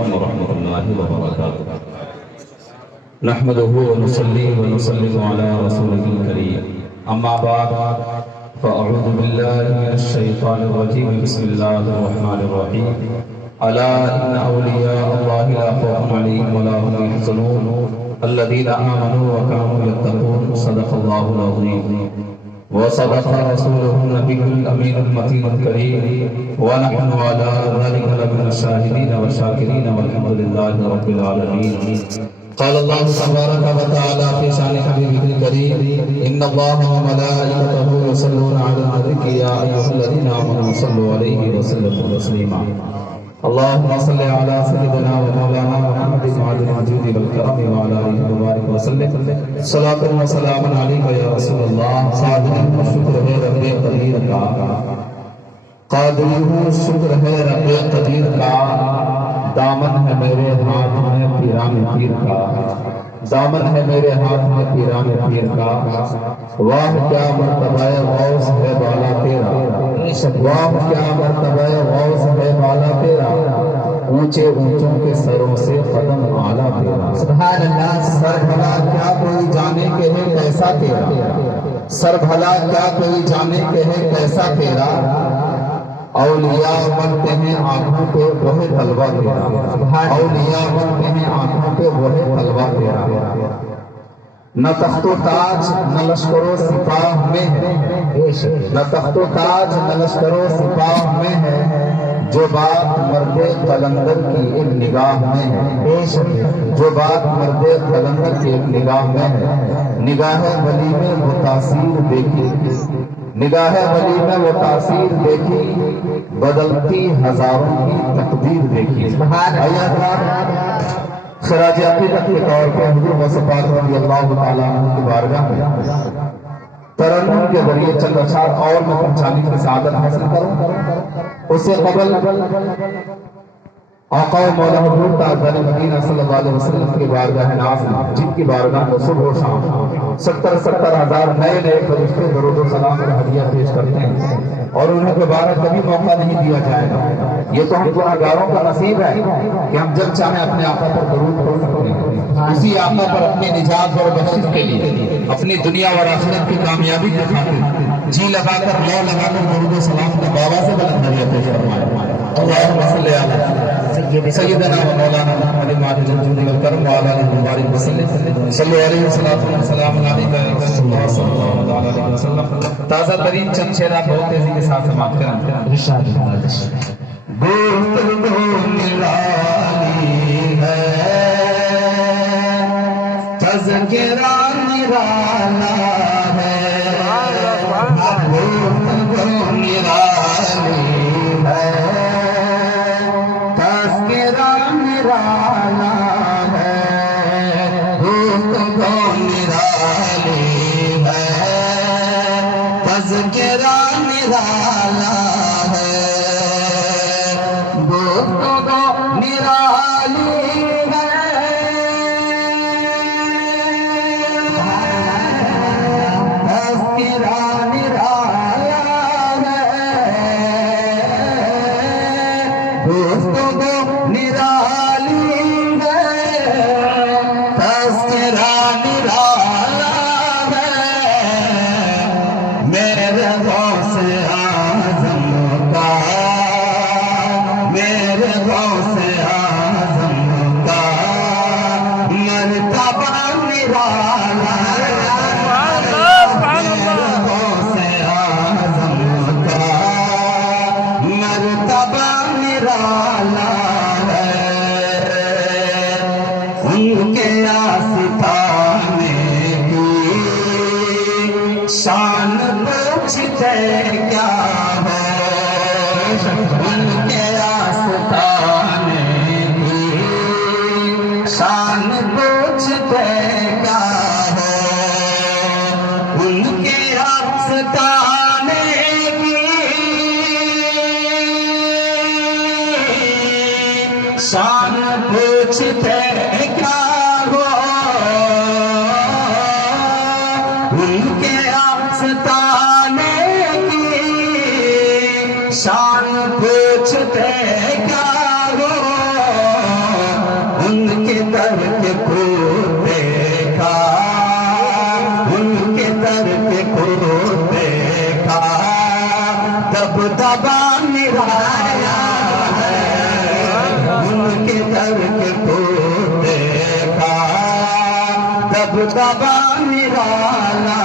علیکم ورحمۃ اللہ وبرکاتہ۔ نحمده ونصلي ونسلم على رسوله الكريم، اما بعد فاعوذ بالله من الشيطان الرجيم، بسم الله الرحمن الرحيم، الا ان اولیاء الله لا خوف عليهم ولا هم يحزنون الذين امنوا وكانوا يتقون، صدق الله العظيم وصدق رسوله النبي الامين المتين الكريم، ونحن على ذلك لمن الشاهدين والشاكرين والحمد لله رب العالمين۔ قال الله تبارك وتعالى في شان حبيبه الكريم، ان الله وملائكته يصلون على النبي يا ايها الذين امنوا صلوا عليه وسلموا تسليما۔ اللهم صل على سيدنا ومولانا محمد وعلى الوجود والكرم وعلى اله وبارك وسلم، صلاة وسلام عليك يا رسول الله۔ قادر الشکر ہے رب قدیر کا، قادر الشکر ہے رب قدیر کا، دامن ہے میرے ہاتھ میں پیران پیر کا، دامن ہے میرے ہاتھ میں پیران پیر کا، واہ کیا مرتبہ غوث ہے بالا تیرا، واہ کیا مرتبہ غوث ہے بالا تیرا، اونچے اونچوں کے سروں سے قدم اعلیٰ تیرا، سبحان اللہ۔ سر بھلا کیا کوئی جانے کہ ہے کیسا تیرا، سر بھلا کیا کوئی جانے کہ ہے کیسا تیرا، اولیاء بنتے ہیں آنکھوں پہ وہی طلبہ تیرا، اولیاء بنتے ہیں آنکھوں پہ وہی طلبہ تیرا، نہ تخت و تاج نہ لشکر و سپاہ میں ہے، نہ تخت و تاج نہ لشکر و سپاہ میں ہے، جو بات مرد قلندر کی ایک نگاہ میں ہے، جو بات مرد قلندر کی ایک نگاہ میں ہے، نگاہ ولی میں وہ تاثیر دیکھی، نگاہ ولی میں وہ تاثیر دیکھی، بدلتی ہزاروں کی تقدیر دیکھی۔ خراج عقیدت کے طور پہ حضور غوث پاک رضی اللہ تعالیٰ عنہ کی بارگاہ میں ترنم کے ذریعے چند اشعار اور میں پہنچانے کی سعادت حاصل کروں۔ اس سے قبل آقا و مولا حضور تاجدار مدینہ صلی اللہ علیہ وسلم کی بارگاہ ناز میں، جن کی بارگاہ میں صبح و شام 70,000 نئے فرشتے درود و سلام کا ہدیہ پیش کرتے ہیں، اور انہیں دوبارہ کبھی موقع نہیں دیا جائے گا۔ یہ تو ہم گنہگاروں کا نصیب ہے کہ ہم جب چاہیں اپنے آقا پر درود پڑھ سکتے ہیں، اسی آقا پر اپنی نجات اور بخشش کے لیے، اپنی دنیا اور آخرت کی کامیابی کے خاطر جی لگا کر لو لگا کر درود و سلام کا بابا سے بلند ہدیہ پیش فرمائے۔ اللہم صلی علی سیدنا و مولانا محمد معاذ الجود والکرم وعلی آلہ مبارک وسلم، صلی علیہ وسلم علیہ وسلم۔ تازہ ترین چند شعرات بہت تیزی کے ساتھ سماعت کریں۔ گفتگو نرالی ہے، تذکرہ نرالا ہے، گفتگو نرالی ہے، تذکرہ نرالا ہے، گفتگو نرالی ہے، تذکرہ نرالا ہے، گفتگو نرالی ہے، تذکرہ نرالا ہے، گفتگو نرالی ہے، تذکرہ نرالا ہے، میرے غوث اعظم کا، میرے غوث اعظم کا مرتبہ نرالا ہے، میرے غوث اعظم کا مرتبہ نرالا ہے، ان کے آستانے کی شان پوچھتے کیا ہے، ان کے آستانے کی شان پوچھتے کیا ہے، ان کے آستانے کی شان پوچھتے کیا ہو، ان کے آستانے کی شان پوچھتے کیا ہو، ان کے ترک کو دیکھا، ان کے ترک کو دیکھا، دبدبا نرایا ہے، ان کے ترک کو دیکھا، دبدبا نرالا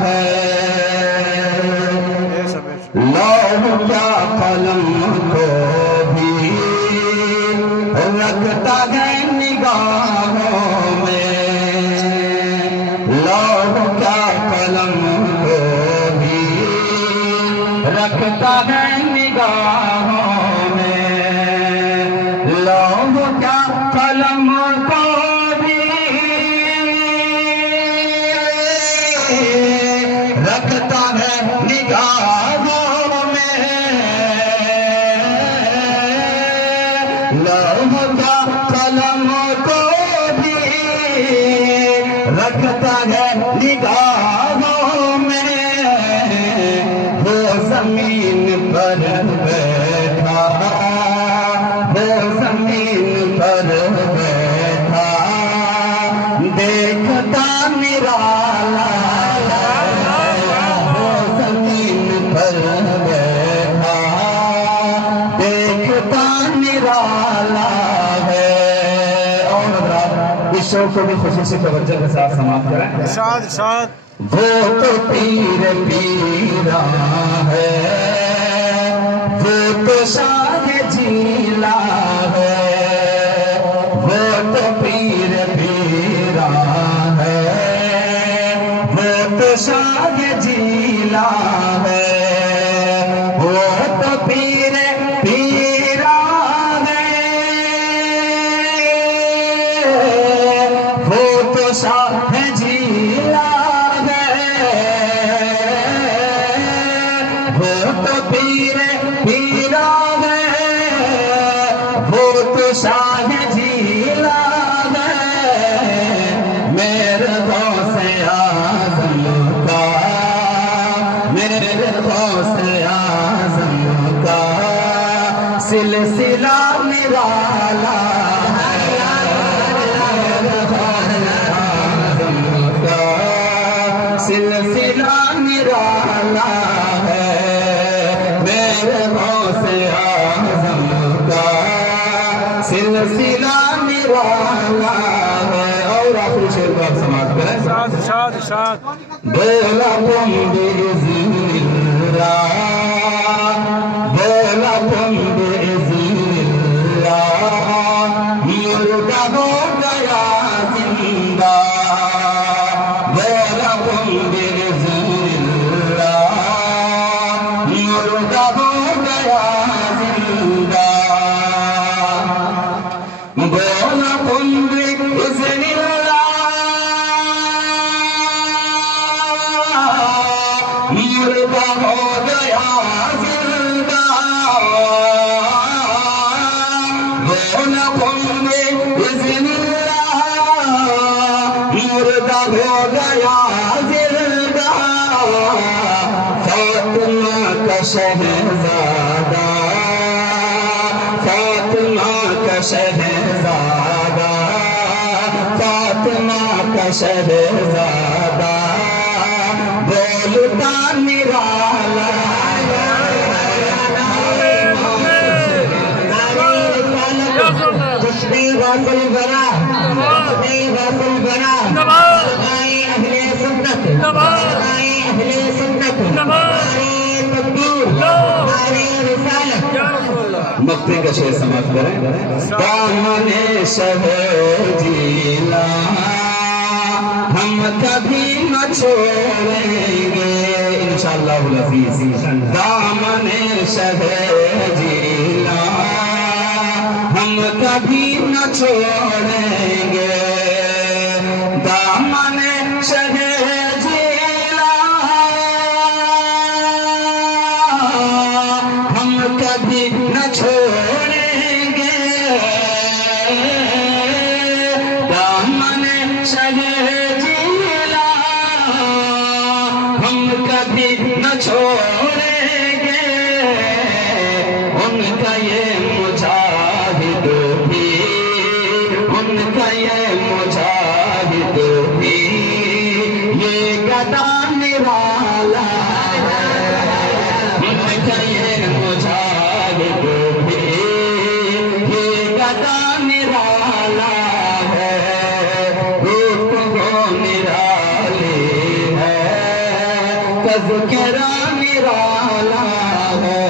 ہے۔ لوح کیا قلم کو بھی رکھتا ہے نگاہوں میں، لوح کیا قلم کو بھی رکھتا ہے نگاہوں میں، لوح کیا قلم کو بھی رکھتا ہے نگاہوں میں، لوح کیا قلم کو بھی رکھتا ہے نگاہوں میں، وہ زمین پر بیٹھا، وہ زمین پر بیٹھا، دیکھتا نرالا ہے، وہ زمین پر بیٹھا، دیکھتا نرالا ہے۔ اور اس شو کو بھی خصوصی توجہ کے ساتھ سماعت کریں۔ ارشاد ارشاد۔ وہ تو پیر پیران ہے، وہ تو شاہ جیلا ہے، وہ تو پیر پیران ہے، وہ تو شاہ جیلا ہے، وہ تو پیر پیران ہے، وہ تو شاہ جیلا ہے، وہ تو پیر پیران ہے، وہ تو شاہ جیلا ہے، میرے غوث اعظم کا، میرے غوث اعظم کا سلسلہ نرالا ہے، میرے غوث اعظم کا سلسلہ نرالا ہے، میرے غوث اعظم کا سلسلہ نرالا ہے۔ اور آخری شعر کو آپ سماعت کریں۔ ارشاد ارشاد ارشاد۔ بولکم بإذن اللہ، بولکم بإذن اللہ، مردہ ہو گیا زندہ، بولکم بإذن اللہ، مردہ ہو گیا زندہ، بولکم بإذن اللہ، مردہ ہو گیا زندہ، بولکم بإذن اللہ، مردہ ہو گیا زندہ، فاطمہ کا شہزادہ، فاطمہ کا شہزادہ، فاطمہ کا شہزادہ بولتا نرالا خوشبی غافل بنا، خوشبی غافل بنا، آئے اہل سنت، آئے اہل سنت، آئے تکبیر، آئے رسالت۔ مقطع کا شعر سماعت کریں۔ دامن شہ جیلا ہم کبھی نہ چھوڑیں گے انشاءاللہ العزیز، دامن شہ جیلا ہم کبھی نہ چھوڑیں گے، دامن شہ جیلا ہم کبھی نہ چھوڑیں گے، دامن شہ جیلا ہم کبھی نہ چھوڑیں گے، ان کا یہ مجاہد بھی، ان تذکرہ نرالا ہے، روح وہ نرالی ہے، تذکرہ نرالا ہے،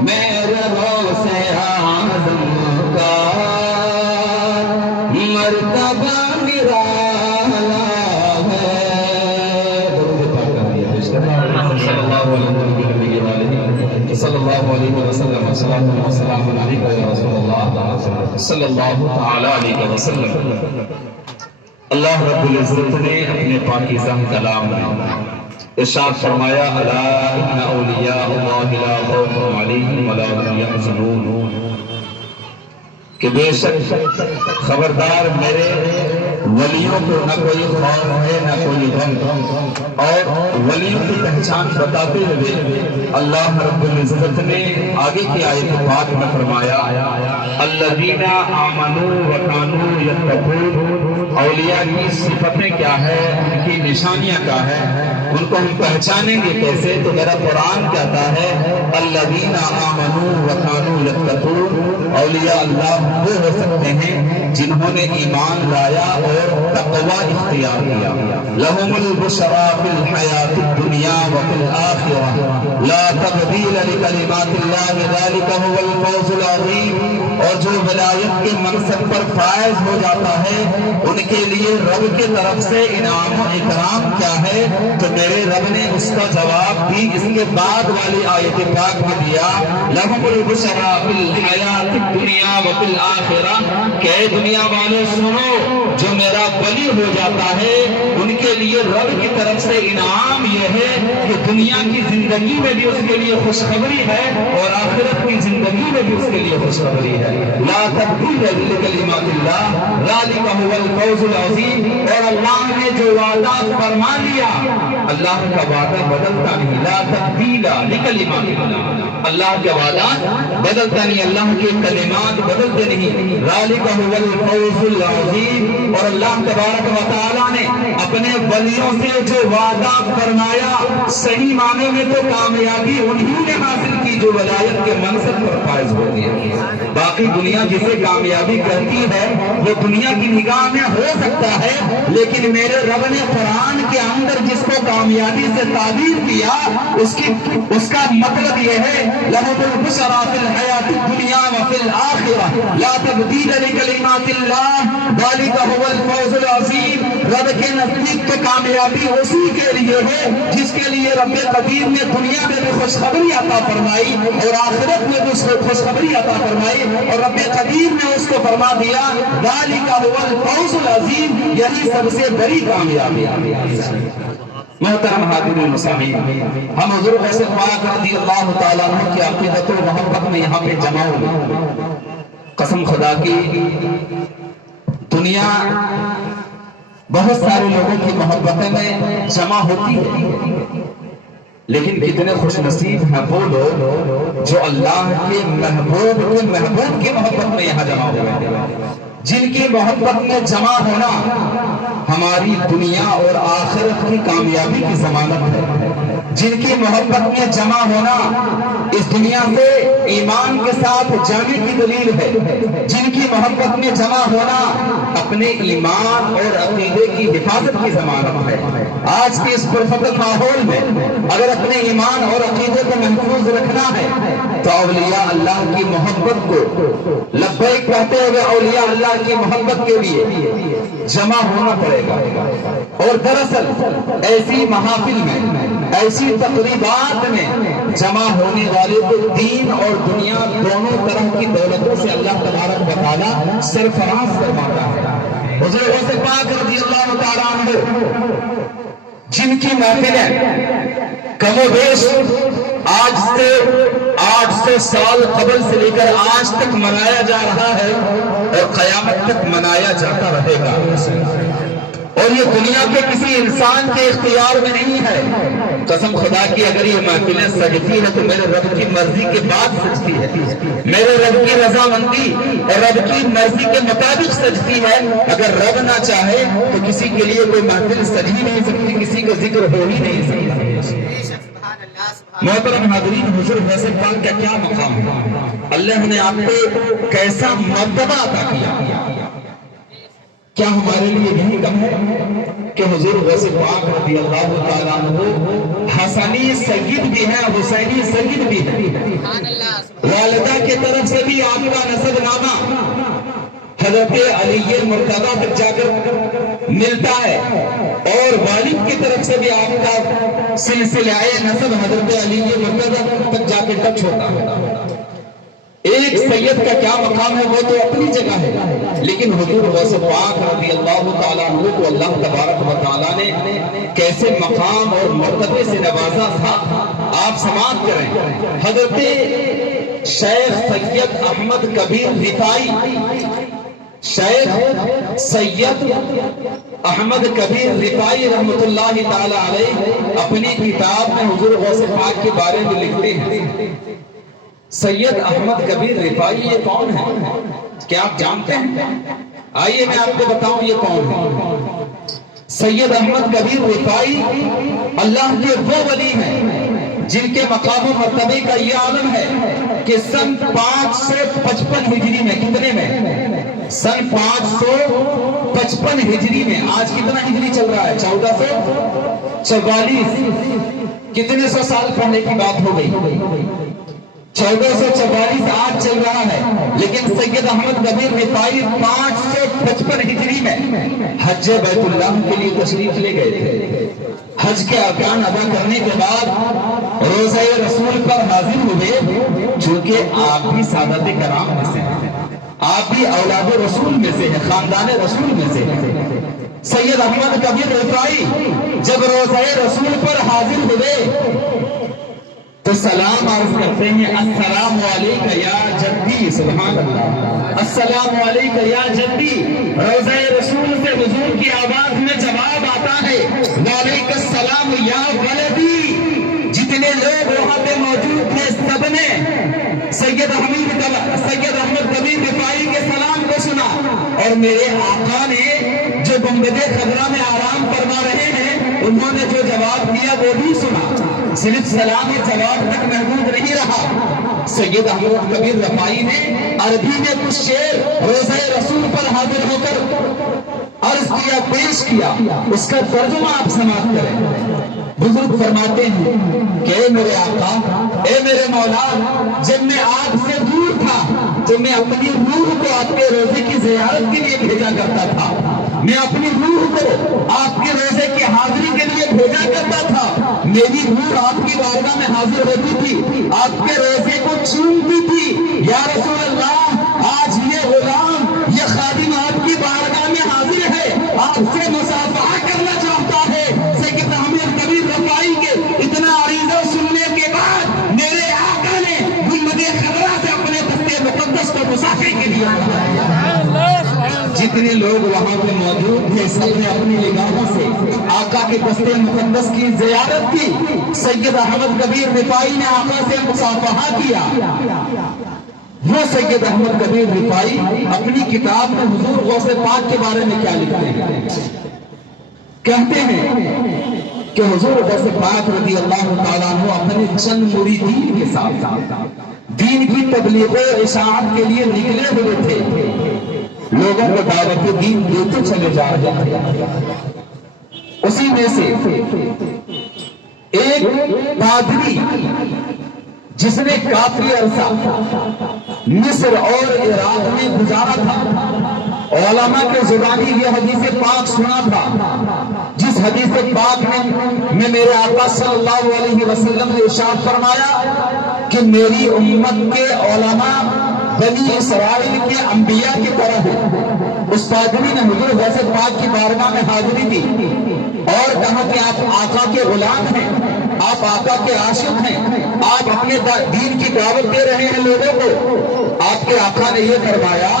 میرے غوث اعظم کا مرتبہ نرالا ہے۔ صلی اللہ علیہ وسلم السلام علیکم یا رسول اللہ صلی اللہ تعالی علیہ وسلم۔ اللہ رب العزت نے اپنے پاکیزہ کلام میں ارشاد فرمایا الا ان اولیاء اللہ لا خوف علیہم ولا هم یحزنون، کہ بے شک خبردار میرے ولیوں کو نہ کوئی خوف ہے نہ کوئی غم۔ اور ولیوں کی پہچان بتاتے ہوئے اللہ رب العزت نے آگے کی آیت پاک میں فرمایا الذین آمنوا وکانوا یتقون، اولیاء کی صفتیں کیا ہے، ان کی نشانیاں کیا ہے، ان کو ہم پہچانیں گے کیسے؟ تو میرا قرآن کہتا ہے الذین آمنوا وکانوا یتقون، اولیاء اللہ وہ ہو سکتے ہیں جنہوں نے ایمان لایا اور تقوی اختیار کیا۔ لہم البشریٰ فی الحیاۃ الدنیا وفی الآخرہ لا تبدیل لکلمات اللہ ذلک هو الفوز العظیم، اور جو ولایت کے منصب پر فائز ہو جاتا ہے ان کے لیے رب کی طرف سے انعام و اکرام کیا ہے؟ تو میرے رب نے اس کا جواب بھی اس کے بعد والی آیت پاک میں دیا لہم البشریٰ فی الحیاۃ الدنیا وفی الآخرہ، کہ دنیا والے سنو جو میرا ولی ہو جاتا ہے ان کے لیے رب کی طرف سے انعام یہ ہے کہ دنیا کی زندگی میں بھی اس کے لیے خوشخبری ہے اور آخرت کی زندگی میں بھی اس کے لیے خوشخبری ہے۔ لا تبدیل لکلمات اللہ ذلک هو الفوز العظیم، اور اللہ نے جو وعدہ فرما لیا اللہ کا وعدہ بدلتا نہیں، لا تبدیل لکلمات اللہ، اللہ کا وعدہ بدلتا نہیں، اللہ کے کلمات بدلتے نہیں، ذالک هو الفوز العظیم۔ اور اللہ تبارک و تعالی نے اپنے ولیوں سے جو وعدہ فرمایا صحیح معنی میں تو کامیابی انہی نے حاصل کی جو ولایت کے منصب پر فائز ہو گئے۔ باقی دنیا جسے کامیابی کہتی ہے وہ دنیا کی نگاہ میں ہو سکتا ہے، لیکن میرے رب نے قرآن کے اندر جس کو کامیابی سے تعبیر کیا اس کا مطلب یہ ہے لہم البشریٰ فی الحیاۃ الدنیا وفی الآخرہ لا تبدیل لکلمات اللہ ذلک هو الفوز العظیم۔ رب کے نزدیک تو کامیابی اسی کے لیے ہے جس کے لیے رب قدیر نے دنیا میں بھی خوشخبری عطا فرمائی اور آخرت میں بھی اس کو خوشخبری عطا فرمائی، اور رب قدیر نے اس کو فرما دیا ذالک هو الفوز العظیم، یہی سب سے بڑی کامیابی۔ محترم حاضرین و سامعین، ہم حضور غوث پاک رضی اللہ تعالیٰ عنہ کی عقیدت و محبت میں یہاں پہ جمع ہوئے۔ قسم خدا کی دنیا بہت سارے لوگوں کی محبتیں میں جمع ہوتی ہے، لیکن کتنے خوش نصیب ہیں وہ لوگ جو اللہ کے محبوب کی محبت میں یہاں جمع ہوئے ہیں، جن کی محبت میں جمع ہونا ہماری دنیا اور آخرت کی کامیابی کی ضمانت ہے، جن کی محبت میں جمع ہونا اس دنیا سے ایمان کے ساتھ جانے کی دلیل ہے، جن کی محبت میں جمع ہونا اپنے ایمان اور عقیدے کی حفاظت کی ضمانت ہے۔ آج کے اس پرفتن ماحول میں اگر اپنے ایمان اور عقیدے کو محفوظ رکھنا ہے تو اولیاء اللہ کی محبت کو لبیک کہتے ہوئے اولیاء اللہ کی محبت کے لیے جمع ہونا پڑے گا۔ اور دراصل ایسی محافل میں ایسی تقریبات میں جمع ہونے والے کو دین اور دنیا دونوں طرح کی دولتوں سے اللہ تبارک و تعالی سرفراز فرماتا ہے۔ حضور غوث پاک رضی اللہ تعالیٰ عنہ جن کی محفلیں کم و بیش آج سے سال قبل سے لے کر آج تک منایا جا رہا ہے اور قیامت تک منایا جاتا رہے گا، اور یہ دنیا کے کسی انسان کے اختیار میں نہیں ہے۔ قسم خدا کی اگر یہ محفلیں سجتی ہے تو میرے رب کی مرضی کے بعد سجتی ہے، میرے رب کی رضامندی اور رب کی مرضی کے مطابق سجتی ہے۔ اگر رب نہ چاہے تو کسی کے لیے کوئی محفل سج ہی نہیں سکتی، کسی کا ذکر ہو ہی نہیں سکتا۔ محترم حاضرین، حضور غوث پاک کا کیا مقام ہے؟ اللہ نے آپ کو کیسا مرتبہ عطا کیا؟ کیا ہمارے لیے یہی کم ہے کہ حضور غوث پاک رضی اللہ تعالیٰ عنہ حسنی سید بھی ہے، حسینی سید بھی ہے، والدہ کی طرف سے بھی آپ کا نسب نامہ حضرت علی مرتضیٰ تک جا کر ملتا ہے، اور والد کی طرف سے بھی آپ کا سلسلہ نسب حضرت علی مرتضیٰ تک جا کے ٹچ ہوتا ہے۔ ایک سید کا کیا مقام ہے وہ تو اپنی جگہ ہے، لیکن حضور غوث پاک رضی اللہ تعالیٰ عنہ کو اللہ تبارک و تعالیٰ نے کیسے مقام اور مرتبے سے نوازا تھا، آپ سماعت کریں۔ حضرت شیخ سید احمد کبیر رفاعی، شیخ سید احمد کبیر رفاعی رحمت اللہ تعالی علیہ اپنی کتاب میں حضور غوث پاک کے بارے میں لکھتے ہیں۔ سید احمد کبیر رفاعی یہ کون ہے؟ کیا آپ جانتے ہیں؟ آئیے میں آپ کو بتاؤں یہ کون ہے۔ سید احمد کبیر رفاعی اللہ کے وہ ولی ہیں جن کے مقام و مرتبے کا یہ عالم ہے کہ سن 555 ہجری میں، کتنے میں؟ سن 555 ہجری میں، آج کتنا ہجری چل رہا ہے؟ 1444، کتنے سو سال پہلے کی بات ہو گئی؟ 1444 آج چل رہا ہے، لیکن سید احمد کبیر رفاعی 555 ہجری میں حج بیت اللہ کے لیے تشریف لے گئے تھے۔ حج کے ارکان ادا کرنے کے بعد روزہ رسول پر حاضر ہوئے، چونکہ آپ بھی سادات کرام میں سے ہیں، آپ بھی اولاد رسول میں سے ہیں، خاندان رسول میں سے ہیں۔ سید احمد کبیر رفاعی جب روزہ رسول پر حاضر ہوئے تو سلام عرض کرتے ہیں، السلام علیکہ یا جدی، سبحان اللہ، السلام علیکہ یا جدی۔ روزہ رسول سے حضور کی آواز میں جواب آتا ہے، وعلیکم السلام یا ولدی۔ جتنے لوگ وہاں پہ موجود تھے سب نے سید احمد کبیر رفاعی کے سلام کو سنا، اور میرے آقا نے جو گنبد خضرا میں آرام فرما رہے ہیں انہوں نے جو جواب دیا وہ بھی سنا۔ صرف سلام اور جواب تک محدود نہیں رہا، سید احمد کبیر رفاعی نے عربی میں کچھ شعر روزہ رسول پر حاضر ہو کر عرض کیا، پیش کیا، اس کا ترجمہ آپ سماعت کریں۔ بزرگ فرماتے ہیں کہ اے میرے آقا، اے میرے مولا، جب میں آپ سے دور تھا تو میں اپنی روح کو آپ کے روزے کی زیارت کے لیے بھیجا کرتا تھا، میں اپنی روح کو آپ کے روزے کی حاضری کے لیے بھیجا کرتا تھا، میری روح آپ کی بارگاہ میں حاضر ہوتی تھی، آپ کے روزے کو چومتی تھی۔ یا رسول اللہ، آج یہ غلام، یہ خادم آپ کی بارگاہ میں حاضر ہے، آپ سے مصافحہ کرنا چاہتا ہے۔ سید احمد کبیر رفاعی کے اتنا عریضہ سننے کے بعد میرے آقا نے گنبد خضرا سے اپنے دستے مقدس کو مصافحے کے لیے جتنے لوگ وہاں پہ موجود تھے سب نے اپنی نگاہوں سے آقا کے دستے مقدس کی زیارت کی۔ سید احمد کبیر رفاعی نے آقا سے مصافحہ کیا۔ وہ سید احمد کبیر رفاعی اپنی کتاب میں حضور غوث پاک کے بارے میں کیا لکھتے ہیں؟ کہتے ہیں کہ حضور غوث پاک رضی اللہ تعالیٰ عنہ اپنے چند مریدین کے ساتھ دین کی تبلیغ و اشاعت کے لیے نکلے ہوئے تھے، لوگوں کو دعوت دین دیتے چلے جا رہے تھے۔ اسی میں سے ایک پادری جس نے کافی عرصہ مصر اور عراق میں گزارا تھا، علماء کے زبانی یہ حدیث پاک سنا تھا، جس حدیث پاک میں میرے آقا صلی اللہ علیہ وسلم نے ارشاد فرمایا کہ میری امت کے علماء بنی اسرائیل کے انبیاء کی طرح ہے۔ اس پادری نے حضور غوث پاک کی بارگاہ میں حاضری دی اور کہا کہ آپ آقا کے غلام ہیں، آپ آقا کے عاشق ہیں، آپ اپنے دین کی دعوت دے رہے ہیں لوگوں کو۔ آپ کے آقا نے یہ فرمایا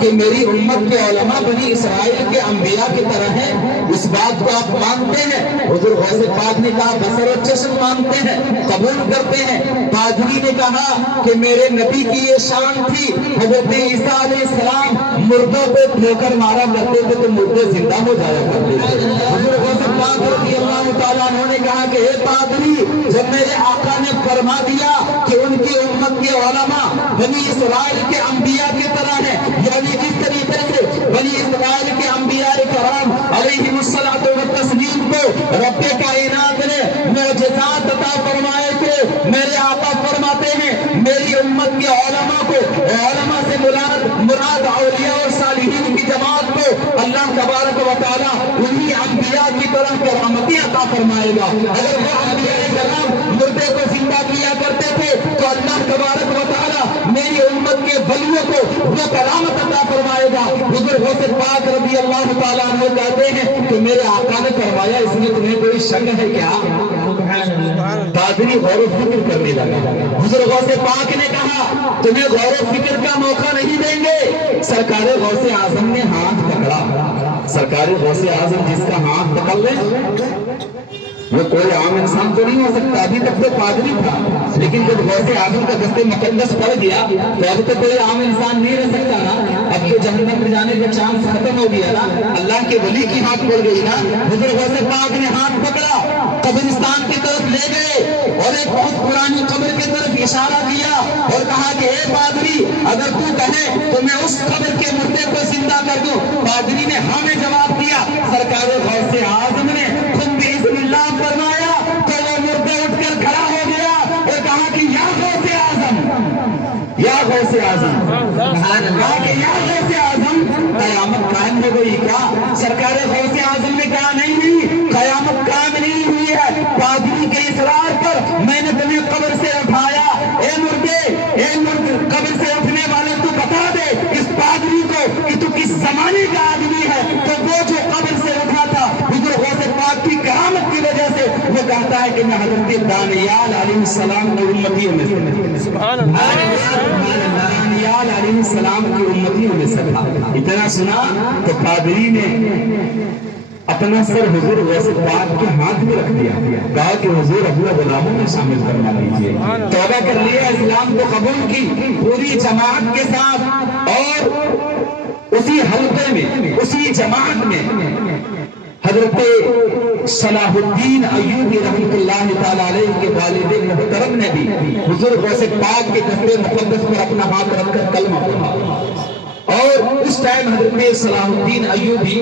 کہ میری امت کے علماء بنی اسرائیل کے انبیاء کی طرح ہیں، اس بات کو آپ مانتے ہیں؟ حضور غوث پاک نے کہا بصر و چشم مانتے ہیں، قبول کرتے ہیں۔ پادری نے کہا کہ میرے نبی کی یہ شان تھی، حضرت عیسیٰ علیہ السلام مردوں کو ٹھوکر مارا کرتے تھے تو مردے زندہ ہو جایا کرتے تھے۔ حضور غوث پاک رضی اللہ تعالیٰ عنہ نے کہا کہ اے پادری، جب میرے آقا نے فرما دیا کہ ان کی امت کے علماء بنی اسرائیل کے انبیاء کی طرح ہیں، یعنی جس طریقے سے بنی اسرائیل کے انبیاء کرام علیہ الصلوۃ والتسلیم کو رب کائنات نے معجزات عطا فرمائے تھے، میرے آقا فرماتے ہیں میری امت کے علماء کو، علماء سے مراد اولیاء اور صالحین کی جماعت کو اللہ تبارک و تعالیٰ انہی انبیاء کی طرح کرامتیں عطا فرمائے گا۔ اگر وہ انبیاء کرام مردے کو زندہ کیا کرتے تھے تو اللہ تبارک و تعالیٰ میری امت کے ولیوں کو وہ کرامت عطا فرمائے گا۔ حضور غوث پاک رضی اللہ تعالیٰ عنہ کہتے ہیں کہ میرے آقا نے فرمایا اس میں تمہیں کوئی شک ہے کیا؟ پادری غور و فکر کرنے لگا۔ حضور غوث پاک نے کہا تمہیں غور و فکر کا موقع نہیں دیں گے۔ سرکار غوث اعظم نے ہاتھ پکڑا۔ سرکار غوث اعظم جس کا ہاتھ پکڑ لے وہ کوئی عام انسان تو نہیں ہو سکتا، ابھی تک تو پادری تھا، لیکن جب غوث اعظم کا دست مقدس پڑ گیا تو اب تک کوئی عام انسان نہیں رہ سکتا نا، اب تو جہنم میں جانے کا چانس ختم ہو گیا نا، اللہ کے ولی کی ہاتھ پڑ گئی نا۔ حضور غوث پاک نے ہاتھ پکڑا، قبرستان کی طرف لے گئے اور ایک بہت پرانی قبر کی طرف اشارہ کیا اور کہا کہ اے پادری اگر تو کہے تو میں اس قبر کے مردے کو زندہ کر دوں۔ پادری نے ہمیں جواب دیا۔ سرکار غوث اعظم نے خود باذن اللہ فرمایا تو وہ مردے اٹھ کر کھڑا ہو گیا اور کہا کہ یا غوث اعظم، یا غوث اعظم، کہا کہ یا غوث اعظم قیامت قائم ہو گئی کیا؟ سرکار غوث اعظم نے کہا نہیں، قیامت قائم نہیں ہوئی ہے، پادری کے اصرار پر میں نے تمہیں قبر سے اٹھایا۔ اے مردے، اے مرد قبر سے اٹھنے والے تو بتا دے اس پادری کو کہ تو کس زمانے کا آدمی ہے۔ تو وہ جو قبر سے اٹھا تھا حضور غوث پاک کی کرامت کی وجہ سے وہ کہتا ہے کہ میں حضرت دانیال علیہ السلام کی امتیوں میں سے سبحان اللہ، دانیال علیہ السلام کی امتیوں میں سے تھا۔ اتنا سنا تو پادری نے اپنا سر حضور غوث پاک کے ہاتھ میں رکھ دیا، کہا کہ حضور اپنے غلاموں میں شامل کروا لیجیے۔ توبہ کر لیا، اسلام کو قبول کی پوری جماعت کے ساتھ، اور اسی حلقے میں، اسی جماعت میں حضرت صلاح الدین ایوبی رحمۃ اللہ تعالی علیہ کے والد محترم نے بھی حضور غوث پاک کے دست مقدس پر اپنا ہاتھ رکھ کر کلمہ پڑھا، اور اس ٹائم حضرت صلاح الدین ایوبی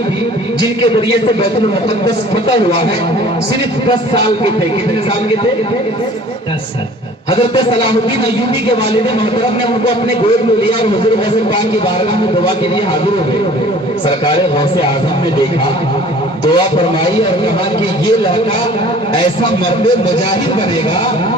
جن کے ذریعے سے بیت المقدس فتح ہوا ہے صرف 10 سال کے تھے۔ کتنے سال کے تھے؟ 10 سال۔ حضرت صلاح الدین ایوبی کے والد محترم نے ان کو اپنے گود میں لیا اور حضور غوث پاک کی بارگاہ میں دعا کے لیے حاضر ہو گئے۔ سرکار غوث اعظم نے دیکھا، دعا فرمائی اور کہا کہ یہ لڑکا ایسا مرد مجاہد بنے گا